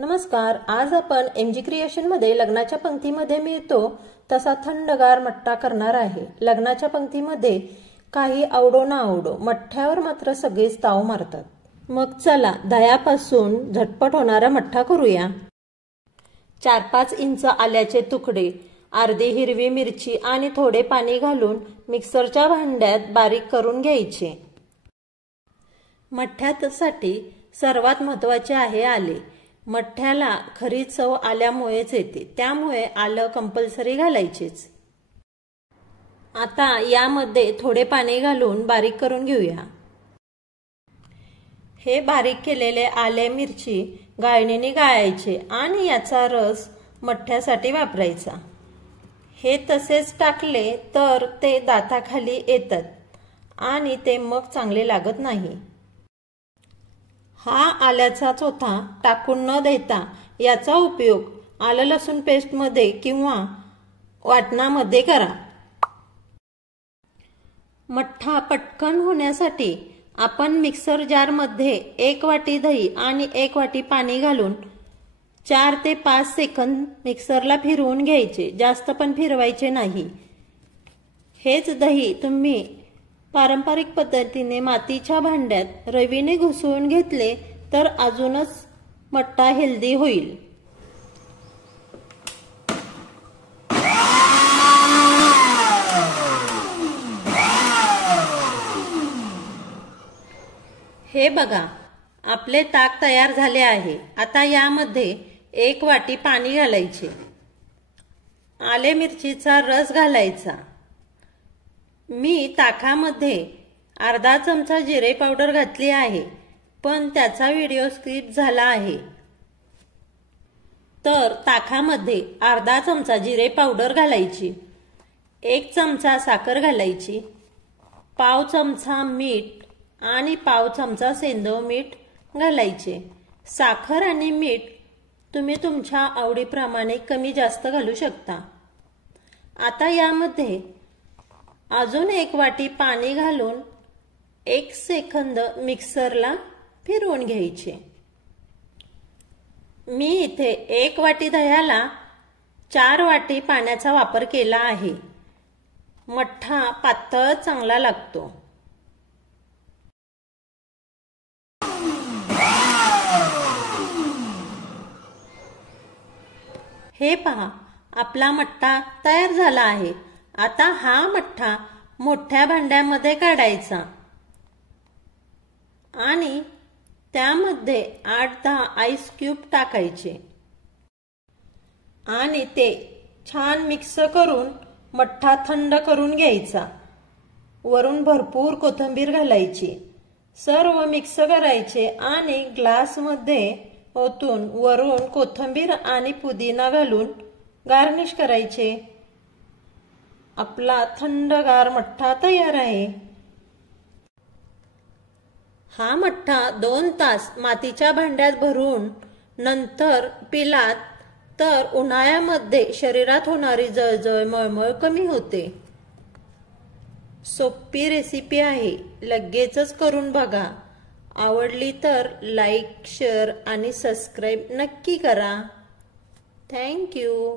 नमस्कार. आज आपण एमजी क्रिएशन मध्ये लग्नाच्या पंक्तीमध्ये मिळतो तसा थंडगार मठ्ठा करणार आहे. लग्नाच्या पंक्तीमध्ये काही आवडो ना आवडो, मठ्ठ्यावर मात्र सगळेच ताव मारतात. मग चला दह्यापासून झटपट होणारा मठ्ठा करूया. 4-5 इंच आल्याचे तुकडे, अर्धी हिरवी मिरची आणि थोडे पाणी घालून मिक्सरच्या भांड्यात बारीक करून घ्यायचे. मठ्ठ्यासाठी सर्वात महत्त्वाचे आहे आले. मठ्ठ्याला खरी चव आल्यामुळेच येते, त्यामुळे आलं कंपल्सरी घालायचेच. आता यामध्ये थोडे पाणी घालून बारीक करून घेऊया. हे बारीक केलेले आले मिरची गाळणीने गाळायचे आणि याचा रस मठ्ठ्यासाठी वापरायचा. हे तसेच टाकले तर ते दाताखाली येतात आणि ते मग चांगले लागत नाही. हा आल्याचा चोथा टाकून न देता याचा उपयोग आलं लसूण पेस्टमध्ये किंवा वाटणामध्ये करा. मठ्ठा पटकन होण्यासाठी आपण मिक्सर जारमध्ये 1 वाटी दही आणि 1 वाटी पाणी घालून 4 ते 5 सेकंद मिक्सरला फिरवून घ्यायचे. जास्त पण फिरवायचे नाही. हेच दही तुम्ही पारंपरिक पद्धतीने मातीच्या भांड्यात रवीने घुसवून घेतले तर अजूनच मठ्ठा हेल्दी होईल. हे बघा, आपले ताक तयार झाले आहे. आता यामध्ये 1 वाटी पाणी घालायचे. आले मिरचीचा रस घालायचा. मी ताकामध्ये अर्धा चमचा जिरे पावडर घातली आहे, पण त्याचा व्हिडिओ स्किप झाला आहे. तर ताकामध्ये अर्धा चमचा जिरे पावडर घालायची, 1 चमचा साखर घालायची, पाव चमचा मीठ आणि पाव चमचा सेंधव मीठ घालायचे. साखर आणि मीठ तुम्ही तुमच्या आवडीप्रमाणे कमी जास्त घालू शकता. आता यामध्ये अजून 1 वाटी पाणी घालून 1 सेकंद मिक्सरला फिरवून घ्यायचे. मी इथे 1 वाटी दह्याला 4 वाटी पाण्याचा वापर केला आहे. मठ्ठा पातळ चांगला लागतो. हे पहा, आपला मठ्ठा तयार झाला आहे. आता हा मठ्ठा मोठ्या भांड्यामध्ये काढायचा आणि त्यामध्ये 8-10 आईस क्यूब टाकायचे आणि ते छान मिक्स करून मठ्ठा थंड करून घ्यायचा. वरून भरपूर कोथिंबीर घालायची. सर्व मिक्स करायचे आणि ग्लासमध्ये ओतून वरून कोथिंबीर आणि पुदिना घालून गार्निश करायचे. आपला थंडगार मठ्ठा तयार आहे. हा मठ्ठा 2 तास मातीच्या भांड्यात भरून नंतर पिलात तर उन्हाळ्यामध्ये शरीरात होणारी जळजळ मळमळ कमी होते. सोपी रेसिपी आहे, लगेचच करून बघा. आवडली तर लाईक, शेअर आणि सबस्क्राईब नक्की करा. थँक्यू.